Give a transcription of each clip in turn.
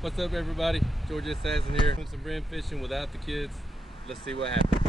What's up, everybody? George Assassin here. Doing some brim fishing without the kids. Let's see what happens.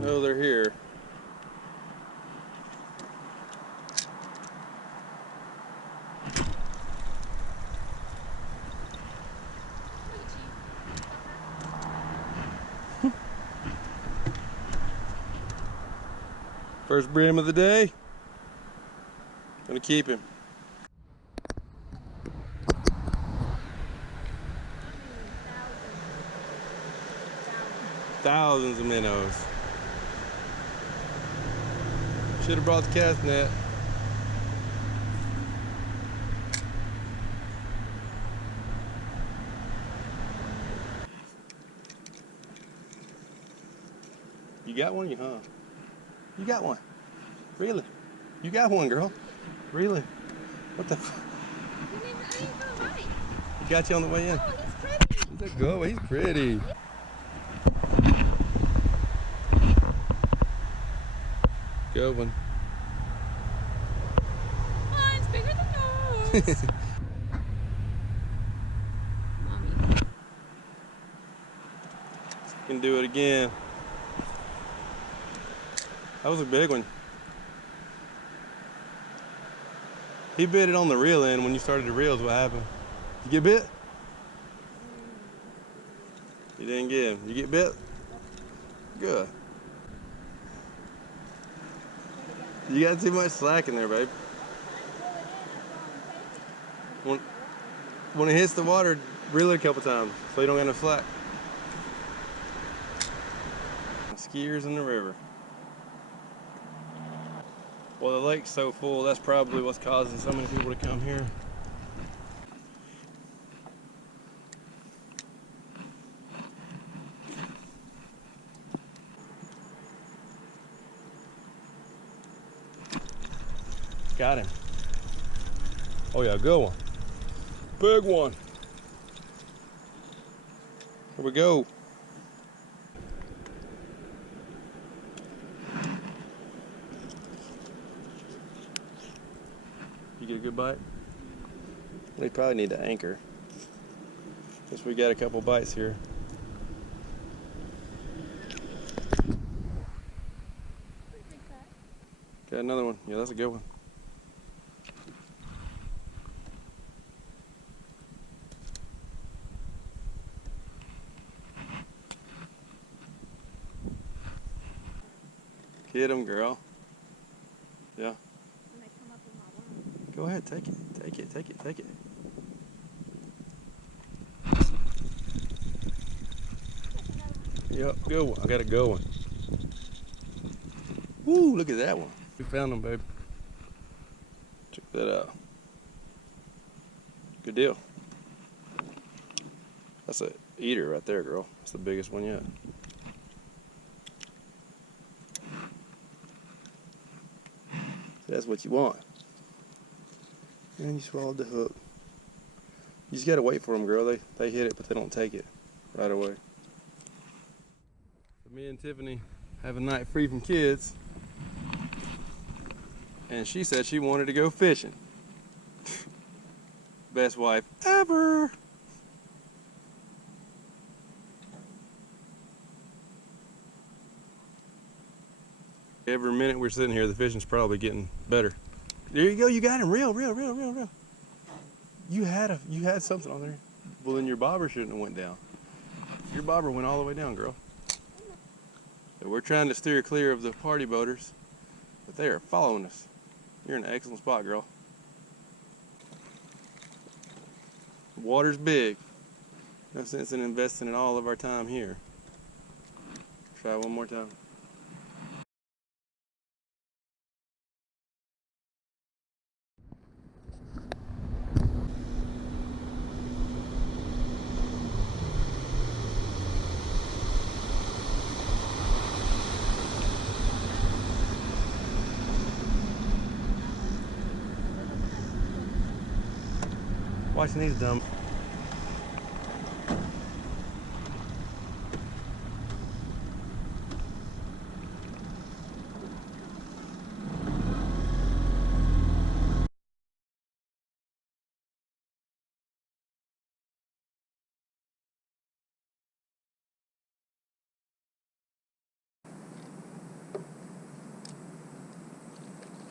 No, they're here. First brim of the day. Gonna keep him. Thousands of minnows. Should have brought the cast net. You got one, huh? You got one. Really? You got one, girl. Really? What the f? He got you on the way in. Oh, he's pretty. He's a go. He's pretty. Good one. Mine's bigger than yours. Mommy. Can do it again. That was a big one. He bit it on the reel end when you started the reels. What happened? You get bit? You didn't get him. You get bit? Good. You got too much slack in there, babe. When it hits the water, reel it a couple times so you don't get no slack. Skiers in the river. Well, the lake's so full, that's probably what's causing so many people to come here. Got him. Oh yeah, good one. Big one. Here we go. You get a good bite? We probably need to anchor. Guess we got a couple bites here. Got another one. Yeah, that's a good one. Get him, girl. Yeah. Go ahead, take it, take it, take it, take it. Yep, good one. I got a good one. Woo, look at that one. We found them, babe. Check that out. Good deal. That's a eater right there, girl. That's the biggest one yet. That's what you want. And you swallowed the hook. You just gotta wait for them, girl. They hit it, but they don't take it right away. So me and Tiffany have a night free from kids, and she said she wanted to go fishing. Best wife ever. Every minute we're sitting here, the fishing's probably getting better. There you go, you got him. Reel. You had something on there. Well, then your bobber shouldn't have went down. Your bobber went all the way down, girl. So we're trying to steer clear of the party boaters, but they are following us. You're in an excellent spot, girl. Water's big. No sense in investing in all of our time here. Try one more time. Watching these dumb.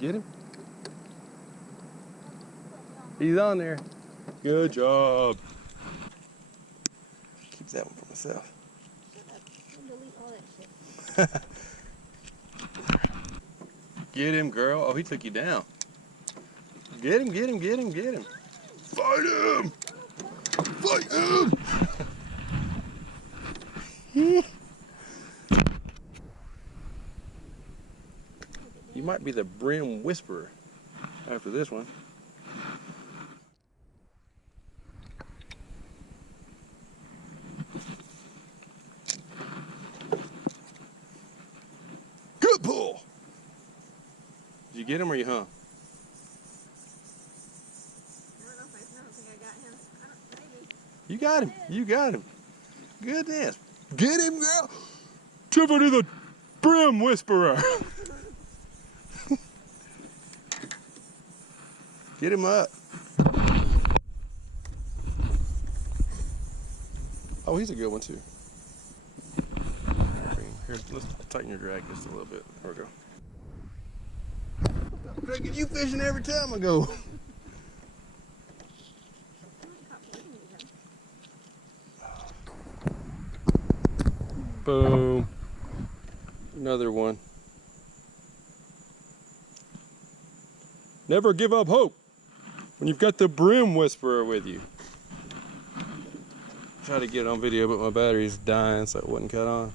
Get him? He's on there. Good job. Keep that one for myself. Shut up. I'll delete all that shit. Get him, girl. Oh, he took you down. Get him, get him, get him, get him. Fight him! Fight him! You might be the Bream Whisperer after this one. Good pull! Did you get him or you hung? I don't think I got him. Maybe. You got him. You got him. Goodness. Get him, girl. Tiffany the Bream Whisperer. Get him up. Oh, he's a good one too. Here, let's tighten your drag just a little bit. There we go. Look at you fishing every time I go. Boom. Another one. Never give up hope when you've got the Bream Whisperer with you. Tried to get it on video, but my battery's dying, so it wouldn't cut on.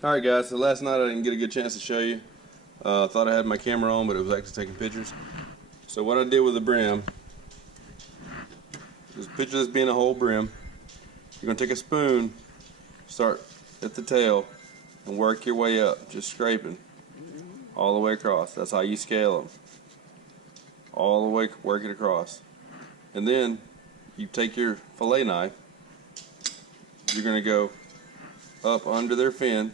Alright guys, so last night I didn't get a good chance to show you. Thought I had my camera on, but it was actually taking pictures. So what I did with the Bream, just picture this being a whole Bream. You're going to take a spoon, start at the tail, and work your way up, just scraping all the way across. That's how you scale them. All the way, work it across. And then you take your fillet knife, you're going to go up under their fin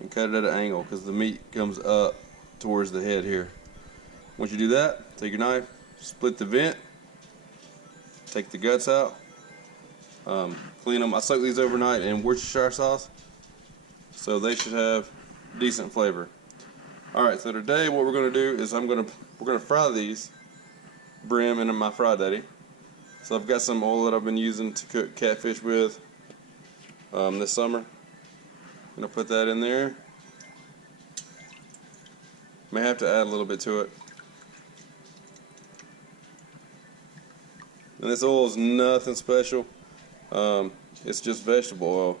and cut it at an angle because the meat comes up towards the head here. Once you do that, take your knife, split the vent, take the guts out, clean them. I soak these overnight in Worcestershire sauce, so they should have decent flavor. Alright, so today what we're going to do is we're going to fry these Bream in my Fry Daddy. So I've got some oil that I've been using to cook catfish with this summer. I'm going to put that in there. May have to add a little bit to it. And this oil is nothing special. It's just vegetable oil.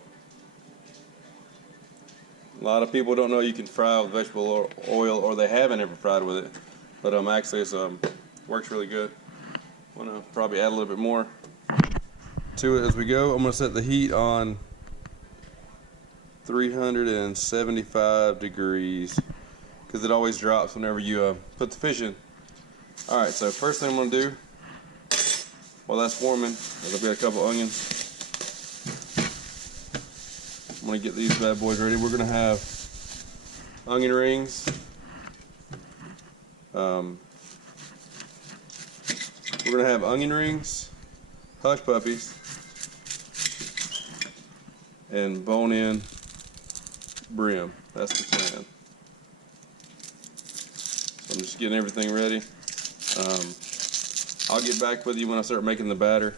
A lot of people don't know you can fry with vegetable oil, or they haven't ever fried with it. But actually it works really good. I'm going to probably add a little bit more to it as we go. I'm going to set the heat on 375 degrees because it always drops whenever you put the fish in. Alright, so first thing I'm going to do while that's warming is I've got a couple onions. I'm going to get these bad boys ready. We're going to have onion rings. We're going to have onion rings, hush puppies, and bone-in Bream. That's the plan. So I'm just getting everything ready. I'll get back with you when I start making the batter.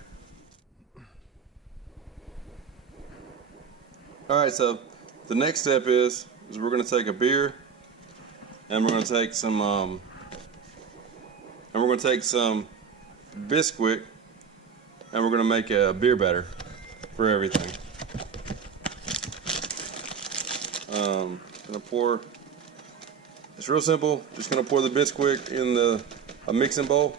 Alright, so the next step is we're going to take a beer and we're going to take some Bisquick, and we're going to make a beer batter for everything. Gonna pour. It's real simple. Just gonna pour the Bisquick in a mixing bowl.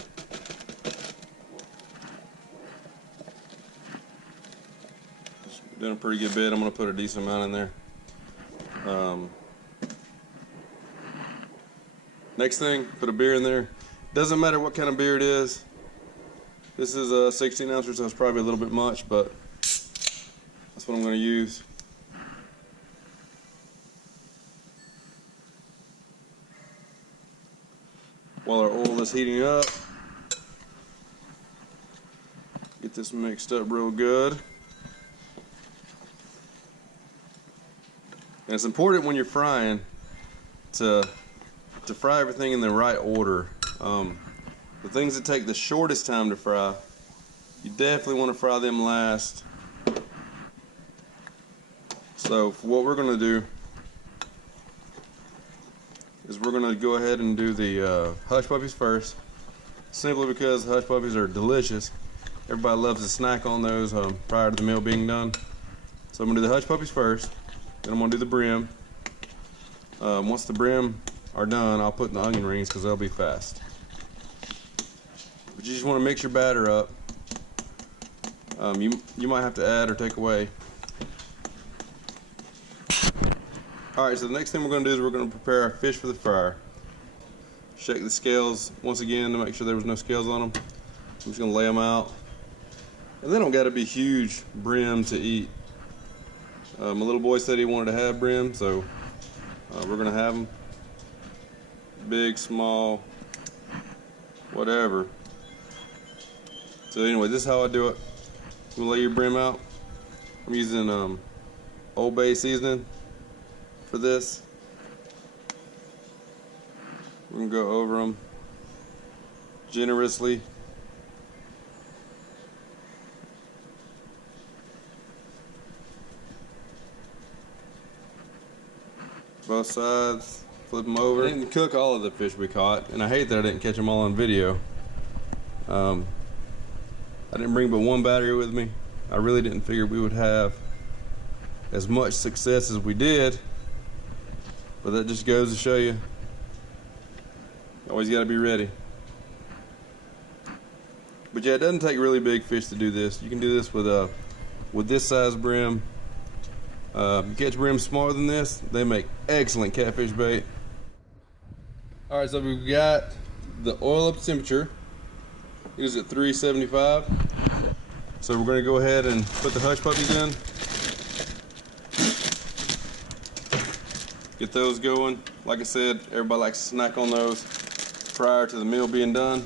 Just doing a pretty good bit. I'm gonna put a decent amount in there. Next thing, put a beer in there. Doesn't matter what kind of beer it is. This is a 16 ouncer, so it's probably a little bit much, but that's what I'm gonna use. While our oil is heating up, get this mixed up real good. And it's important when you're frying to fry everything in the right order. The things that take the shortest time to fry, you definitely want to fry them last. So what we're going to do is we're going to go ahead and do the hush puppies first, simply because hush puppies are delicious. Everybody loves to snack on those prior to the meal being done. So I'm going to do the hush puppies first, then I'm going to do the brim. Once the brim are done, I'll put in the onion rings because they'll be fast. But you just want to mix your batter up. You might have to add or take away. Alright, so the next thing we're going to do is we're going to prepare our fish for the fryer. Shake the scales once again to make sure there was no scales on them. I'm just going to lay them out. And they don't got to be huge brim to eat. My little boy said he wanted to have brim, so we're going to have them. Big, small, whatever. So anyway, this is how I do it. I'm going to lay your brim out. I'm using Old Bay seasoning for this. We're going to go over them generously. Both sides, flip them over. I didn't cook all of the fish we caught, and I hate that I didn't catch them all on video. I didn't bring but one battery with me. I really didn't figure we would have as much success as we did, but that just goes to show you, always got to be ready. But yeah, it doesn't take really big fish to do this. You can do this with this size brim. You catch brim smaller than this, they make excellent catfish bait. Alright, so we've got the oil up to temperature. It is at 375. So we're going to go ahead and put the hush puppies in. Get those going. Like I said, everybody likes to snack on those prior to the meal being done.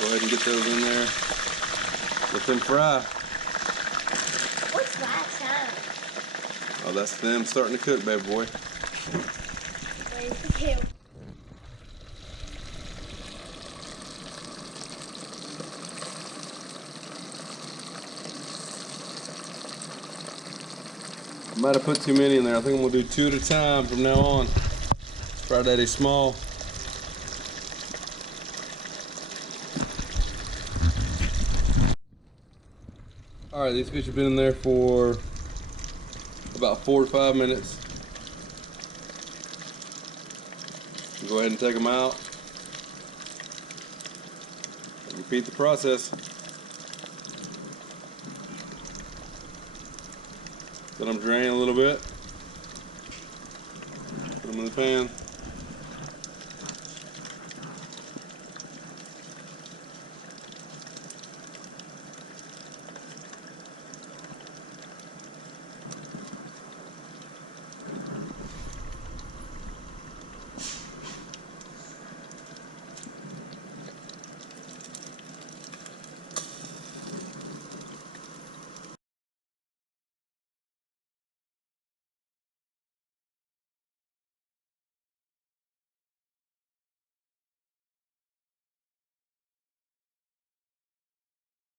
Go ahead and get those in there. Let them fry. What's that sound? Oh, that's them starting to cook, baby boy. Where's the tail? I might have put too many in there. I think I'm gonna do 2 at a time from now on. Fry daddy small. Alright, these fish have been in there for about 4 to 5 minutes. Go ahead and take them out. Repeat the process. Let them drain a little bit. Put them in the pan.